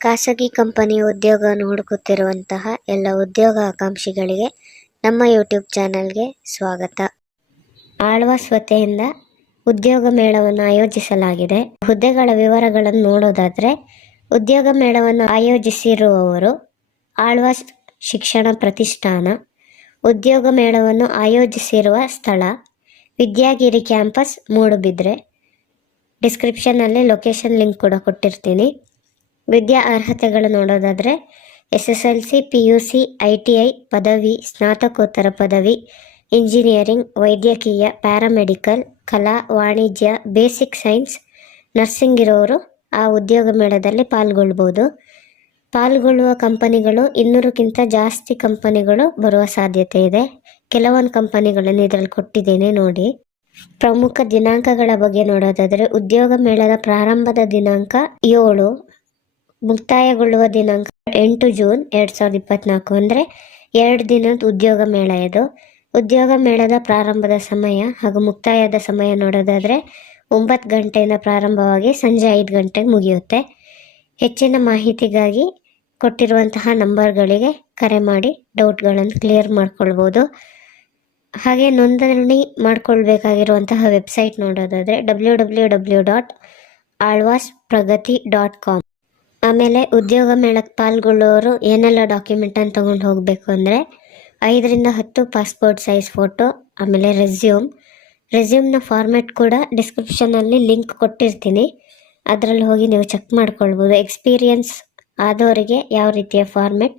ಖಾಸಗಿ ಕಂಪನಿ ಉದ್ಯೋಗ ಹುಡುಕುತ್ತಿರುವಂತಹ ಎಲ್ಲ ಉದ್ಯೋಗ ಆಕಾಂಕ್ಷಿಗಳಿಗೆ ನಮ್ಮ ಯೂಟ್ಯೂಬ್ ಚಾನಲ್ಗೆ ಸ್ವಾಗತ. ಆಳ್ವಾಸ್ ವತಿಯಿಂದ ಉದ್ಯೋಗ ಮೇಳವನ್ನು ಆಯೋಜಿಸಲಾಗಿದೆ. ಹುದ್ದೆಗಳ ವಿವರಗಳನ್ನು ನೋಡೋದಾದರೆ, ಉದ್ಯೋಗ ಮೇಳವನ್ನು ಆಯೋಜಿಸಿರುವವರು ಆಳ್ವಾಸ್ ಶಿಕ್ಷಣ ಪ್ರತಿಷ್ಠಾನ, ಉದ್ಯೋಗ ಮೇಳವನ್ನು ಆಯೋಜಿಸಿರುವ ಸ್ಥಳ, ವಿದ್ಯಾಗಿರಿ ಕ್ಯಾಂಪಸ್ ಮೂಡುಬಿದ್ರೆ ಡಿಸ್ಕ್ರಿಪ್ಷನಲ್ಲಿ ಲೊಕೇಶನ್ ಲಿಂಕ್ ಕೂಡ ಕೊಟ್ಟಿರ್ತೀನಿ. ವಿದ್ಯಾ ಅರ್ಹತೆಗಳು ನೋಡೋದಾದರೆ S S L C P U C I T I ಪದವಿ, ಸ್ನಾತಕೋತ್ತರ ಪದವಿ, ಇಂಜಿನಿಯರಿಂಗ್, ವೈದ್ಯಕೀಯ, ಪ್ಯಾರಾಮೆಡಿಕಲ್, ಕಲಾ, ವಾಣಿಜ್ಯ, ಬೇಸಿಕ್ ಸೈನ್ಸ್, ನರ್ಸಿಂಗ್ ಇರೋರು ಆ ಉದ್ಯೋಗ ಮೇಳದಲ್ಲಿ ಪಾಲ್ಗೊಳ್ಬೋದು. ಪಾಲ್ಗೊಳ್ಳುವ ಕಂಪನಿಗಳು ಇನ್ನೂರಕ್ಕಿಂತ ಜಾಸ್ತಿ ಕಂಪನಿಗಳು ಬರುವ ಸಾಧ್ಯತೆ ಇದೆ. ಕೆಲವೊಂದು ಕಂಪನಿಗಳನ್ನು ಇದರಲ್ಲಿ ಕೊಟ್ಟಿದ್ದೇನೆ ನೋಡಿ. ಪ್ರಮುಖ ದಿನಾಂಕಗಳ ಬಗ್ಗೆ ನೋಡೋದಾದರೆ ಉದ್ಯೋಗ ಮೇಳದ ಪ್ರಾರಂಭದ ದಿನಾಂಕ ಏಳು. ಮುಕ್ತಾಯಗೊಳ್ಳುವ ದಿನಾಂಕ ಎಂಟು ಜೂನ್ ಎರಡು ಸಾವಿರದ ಇಪ್ಪತ್ನಾಲ್ಕು ಅಂದರೆ ಎರಡು ದಿನದ ಉದ್ಯೋಗ ಮೇಳ ಇದು. ಉದ್ಯೋಗ ಮೇಳದ ಪ್ರಾರಂಭದ ಸಮಯ ಹಾಗೂ ಮುಕ್ತಾಯದ ಸಮಯ ನೋಡೋದಾದರೆ ಒಂಬತ್ತು ಗಂಟೆಯಿಂದ ಪ್ರಾರಂಭವಾಗಿ ಸಂಜೆ ಐದು ಗಂಟೆಗೆ ಮುಗಿಯುತ್ತೆ. ಹೆಚ್ಚಿನ ಮಾಹಿತಿಗಾಗಿ ಕೊಟ್ಟಿರುವಂತಹ ನಂಬರ್ಗಳಿಗೆ ಕರೆ ಮಾಡಿ ಡೌಟ್ಗಳನ್ನು ಕ್ಲಿಯರ್ ಮಾಡ್ಕೊಳ್ಬೋದು. ಹಾಗೆ ನೋಂದಣಿ ಮಾಡಿಕೊಳ್ಬೇಕಾಗಿರುವಂತಹ ವೆಬ್ಸೈಟ್ ನೋಡೋದಾದರೆ W W W dot Alvas Pragati dot com. ಆಮೇಲೆ ಉದ್ಯೋಗ ಮೇಳಕ್ಕೆ ಪಾಲ್ಗೊಳ್ಳೋರು ಏನೆಲ್ಲ ಡಾಕ್ಯುಮೆಂಟನ್ನು ತೊಗೊಂಡು ಹೋಗಬೇಕು ಅಂದರೆ ಐದರಿಂದ ಹತ್ತು ಪಾಸ್ಪೋರ್ಟ್ ಸೈಜ್ ಫೋಟೋ ಆಮೇಲೆ ರೆಸ್ಯೂಮ್ ರೆಸ್ಯೂಮ್ನ ಫಾರ್ಮೆಟ್ ಕೂಡ ಡಿಸ್ಕ್ರಿಪ್ಷನಲ್ಲಿ ಲಿಂಕ್ ಕೊಟ್ಟಿರ್ತೀನಿ. ಅದರಲ್ಲಿ ಹೋಗಿ ನೀವು ಚೆಕ್ ಮಾಡ್ಕೊಳ್ಬೋದು. ಎಕ್ಸ್ಪೀರಿಯನ್ಸ್ ಆದವರಿಗೆ ಯಾವ ರೀತಿಯ ಫಾರ್ಮೆಟ್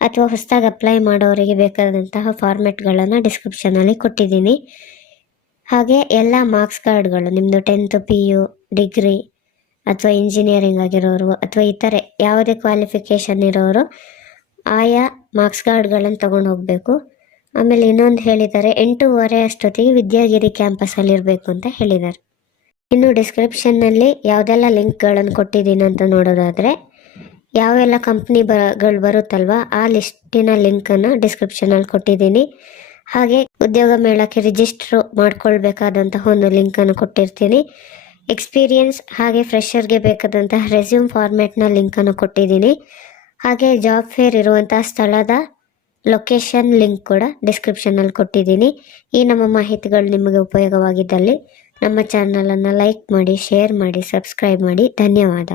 ಅಥವಾ ಹೊಸದಾಗಿ ಅಪ್ಲೈ ಮಾಡೋರಿಗೆ ಬೇಕಾದಂತಹ ಫಾರ್ಮೆಟ್ಗಳನ್ನು ಡಿಸ್ಕ್ರಿಪ್ಷನಲ್ಲಿ ಕೊಟ್ಟಿದ್ದೀನಿ. ಹಾಗೆ ಎಲ್ಲ ಮಾರ್ಕ್ಸ್ ಕಾರ್ಡ್ಗಳು ನಿಮ್ಮದು ಟೆಂತ್ ಪಿ ಯು ಡಿಗ್ರಿ ಅಥವಾ ಇಂಜಿನಿಯರಿಂಗ್ ಆಗಿರೋರು ಅಥವಾ ಇತರೆ ಯಾವುದೇ ಕ್ವಾಲಿಫಿಕೇಷನ್ ಇರೋರು ಆಯಾ ಮಾರ್ಕ್ಸ್ ಕಾರ್ಡ್ಗಳನ್ನು ತೊಗೊಂಡು ಹೋಗಬೇಕು. ಆಮೇಲೆ ಇನ್ನೊಂದು ಹೇಳಿದ್ದಾರೆ ಎಂಟೂವರೆ ಅಷ್ಟೊತ್ತಿಗೆ ವಿದ್ಯಾಗಿರಿ ಕ್ಯಾಂಪಸಲ್ಲಿರಬೇಕು ಅಂತ ಹೇಳಿದ್ದಾರೆ ಇನ್ನು ಡಿಸ್ಕ್ರಿಪ್ಷನ್ನಲ್ಲಿ ಯಾವುದೆಲ್ಲ ಲಿಂಕ್ಗಳನ್ನು ಕೊಟ್ಟಿದ್ದೀನಿ ಅಂತ ನೋಡೋದಾದರೆ, ಯಾವೆಲ್ಲ ಕಂಪ್ನಿ ಬಗಳು ಬರುತ್ತಲ್ವ ಆ ಲಿಸ್ಟಿನ ಲಿಂಕನ್ನು ಡಿಸ್ಕ್ರಿಪ್ಷನಲ್ಲಿ ಕೊಟ್ಟಿದ್ದೀನಿ ಹಾಗೆ ಉದ್ಯೋಗ ಮೇಳಕ್ಕೆ ರಿಜಿಸ್ಟ್ರು ಮಾಡ್ಕೊಳ್ಬೇಕಾದಂತಹ ಒಂದು ಲಿಂಕನ್ನು ಕೊಟ್ಟಿರ್ತೀನಿ. ಎಕ್ಸ್ಪೀರಿಯನ್ಸ್ ಹಾಗೆ ಫ್ರೆಷರ್ಗೆ ಬೇಕಾದಂತಹ ರೆಸ್ಯೂಮ್ ಫಾರ್ಮ್ಯಾಟ್ನ ಲಿಂಕನ್ನು ಕೊಟ್ಟಿದ್ದೀನಿ. ಹಾಗೆ ಜಾಬ್ ಫೇರ್ ಇರುವಂತಹ ಸ್ಥಳದ ಲೊಕೇಶನ್ ಲಿಂಕ್ ಕೂಡ ಡಿಸ್ಕ್ರಿಪ್ಷನಲ್ಲಿ ಕೊಟ್ಟಿದ್ದೀನಿ. ಈ ನಮ್ಮ ಮಾಹಿತಿಗಳು ನಿಮಗೆ ಉಪಯೋಗವಾಗಿದ್ದಲ್ಲಿ ನಮ್ಮ ಚಾನಲನ್ನು ಲೈಕ್ ಮಾಡಿ ಶೇರ್ ಮಾಡಿ ಸಬ್ಸ್ಕ್ರೈಬ್ ಮಾಡಿ. ಧನ್ಯವಾದ.